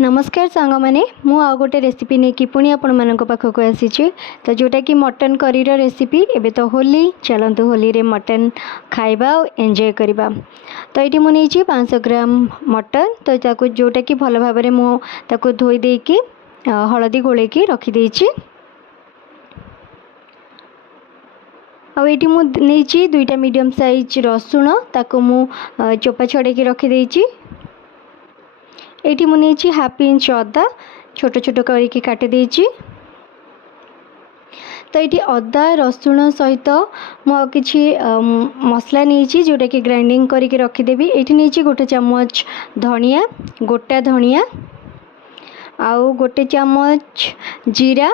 नमस्कार सांग मैंने मु आ गोटे रेसिपी नहीं कि पुणी आपण मान पाखक आसी तो जोटा कि मटन करी रेसिपी एबे तो होली चलतु होली रे मटन खाइबा एंजॉय करवा। तो ये मुझे 500 ग्राम मटन तो जोटा कि भल भाव में मुझे धोई देकी हलदी गोलेकी रखीदे आईटी मुझे दुईटा मीडियम साइज रसुण ताको मु चोपा छड़े रखीदे। ये मुझे हाफ इंच अदा छोट छोट करके काटी देछि। तो ये अदा रसुण सहित मुझे मसला नहीं जोटा कि ग्राइंडिंग करके रखीदेवी। ये नहीं गोटे चामच धनिया गोटा धनिया आउ गोटे चामच जीरा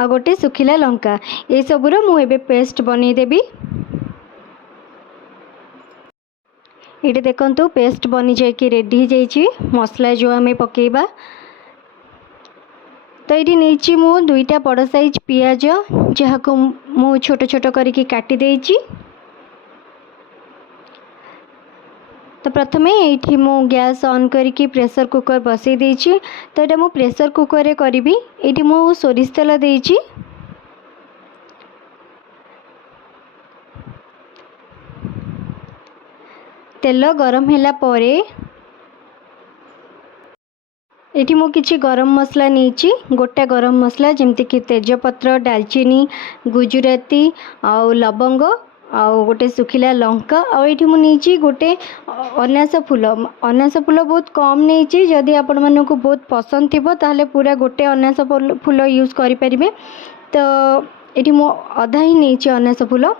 आ गोटे सुखिला लंका ये सबूर मुझे पेस्ट बनईदेवी। ये देखो पेस्ट बनी जाकि रेडी हो जाइए मसला जो आम पकेबा। तो ये नहीं मु दुईटा बड़ साइज पियाज जहाँ को मु छोट छोट करके काटी देछि। तो प्रथमे ये मु गैस ऑन करके प्रेशर कुकर बसई देछि। तो ये मु प्रेशर कुकर रे करी। ये मु सोरिष तेल देछि। तेल गरम होला परे ये मु किछि गरम मसला नहीं गोटा गरम मसला जमती कि तेजपत्र डालचीनी गुजराती आउ लवंग आउ गोटे सुखिला लंका आउ ये मुझे गोटे अनास फूल बहुत कम नहीं जदि आपण मानक बहुत पसंद थी ताहले पूरा गोटे अनास फूल यूज करें। तो ये मु अधा ही नहीं अनास फूल।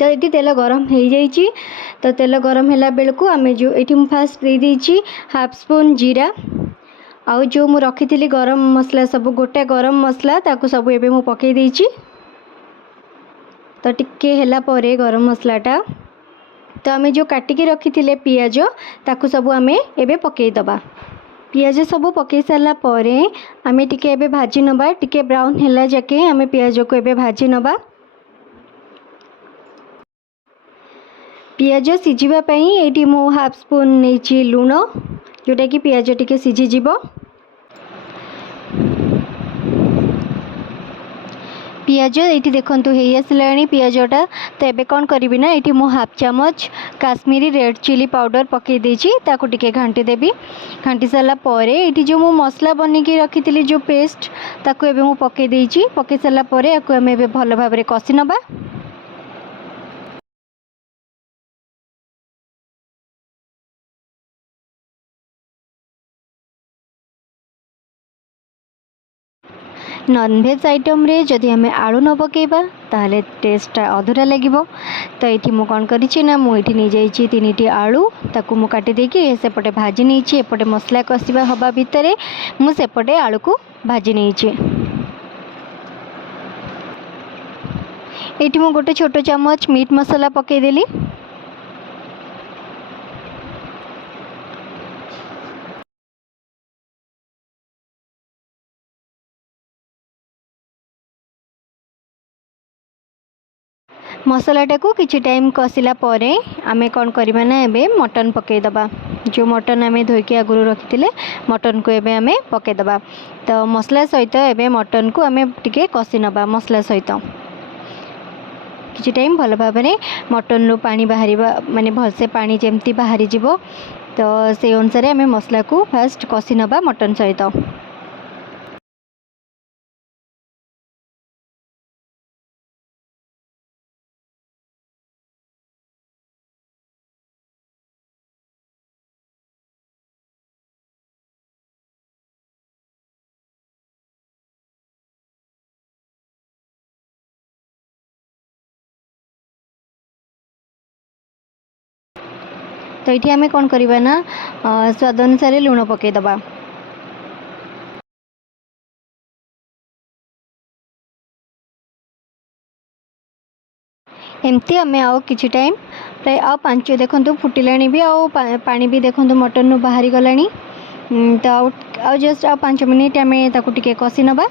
तो ये तेल गरम हो जाइए। तो तेल गरम होला बेलू आम जो ये फास्ट दे देछि हाफ स्पून जीरा आउ जो मु रखी थी गरम मसला सब गोटे गरम मसला ताकू सब एबे मु पकई देछि। तो टिके ହେଲା परे गरम मसलाटा तो आम जो काटिकी रखी थे पियाज ताकू सब आम एबे पकई दबा। पियाज सब पकई सारा परे आम टिके एबे भाजी नबा टिके ब्राउन होला जाके आम पियाज को एबे भाजी नबा। पियाज सिझिबा पई एटी मु हाफ स्पून नहीं लुण जोटा कि पियाज टिके सिझी जीवो। पियाज ये देखूँ हो आसला पियाजटा। तो ये कौन करी ना ये मु हाफ चामच काश्मीरी रेड चिली पाउडर पकई देछि ताकू टिके घांटी देवी। घांटी सारा परे ये जो मु मसला बनिकी रखी थी जो पेस्ट ताकू एबे मु पकई देछि। पकई सारा परे आकू आम एबे भल भाव में कषि नबा। नॉनवेज आइटम रे जदि आम आलू न पकेबा ताहले टेस्टा अधूरा लगे। तो ये मु कौन करी मुझे नहीं जाइए 3टी आलू ताकू मु काटी देकी सेपटे भाजी नहीं एपटे मसला कषिबा हवा भितर मु सेपटे आलू को भाजी नहीं। ये मु गोटे छोट चामच मीट मसला पकईदेली। मसलाटा को किछि टाइम कषिला परे आमे कौन करबा ना एबे मटन पकई दबा। जो मटन आमे धोइके आगुरु रखिथिले मटन को एबे आमे पकई दबा। तो मसला सहित एबे मटन को आमे टिके कषि नबा मसला सहित किछि टाइम भल भाव में मटन रो पानी बाहरिबा माने भलसे पानी जेमती बाहरी जिवो। तो से अनुसार आमे मसला को फास्ट कषि नबा मटन सहित। तो ये आम कौन करवा ना स्वाद अनुसार लुण पकई दबा। एमती आम आओ किछि टाइम प्राय आ 5 देखो फुटिला भी आओ पानी भी देखो मटन बाहरी गला। तो आउ जस्ट आ 5 मिनिट आम ताकू टिके कषि नबा।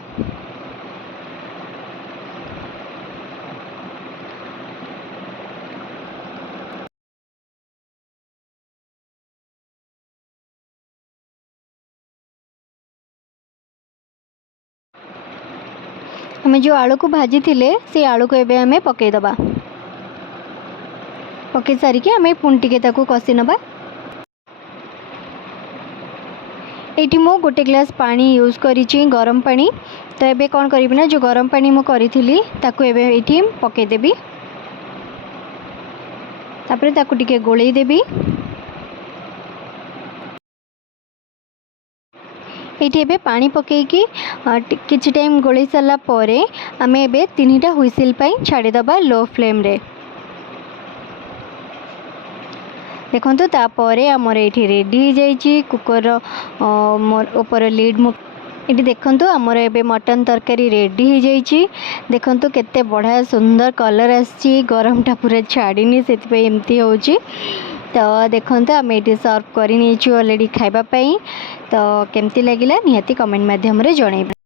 आम जो आलू को भाजी थिले से आलू को एबे आमे पकेइदबा। पकई सारिकी आमे पुणी टिके ताकू कषि नबा। एठी मु गोटे ग्लास पानी यूज करिछि गरम पानी। तो एबे कौन करिबि ना जो गरम पानी मु करिथिली ताकू एबे एठी पकई देबी। तापरे ताकू टिके गोळेई देबी। एठी एबे पानी पकेइकी किछि टाइम गोळेई सारला परे आमे एबे 3टा हुइसिल पई छाडी दबा लो फ्लेम रे। देखंतु तापरे हमर एठी रेडी हो जाइछि कुकर ऊपर लिड मु एठी देखंतु हमर एबे मटन तरकारी रेडी हो जाइछि। देखंतु केते बढ़िया सुंदर कलर आछि गरमटा पूरा छाड़ीनी सेति पे एमती होछि। तो देखंतु आम ये सर्व कर ऑलरेडी खाइबा पई। तो केमती लगिला निहाती कमेंट माध्यम रे जणाइबा।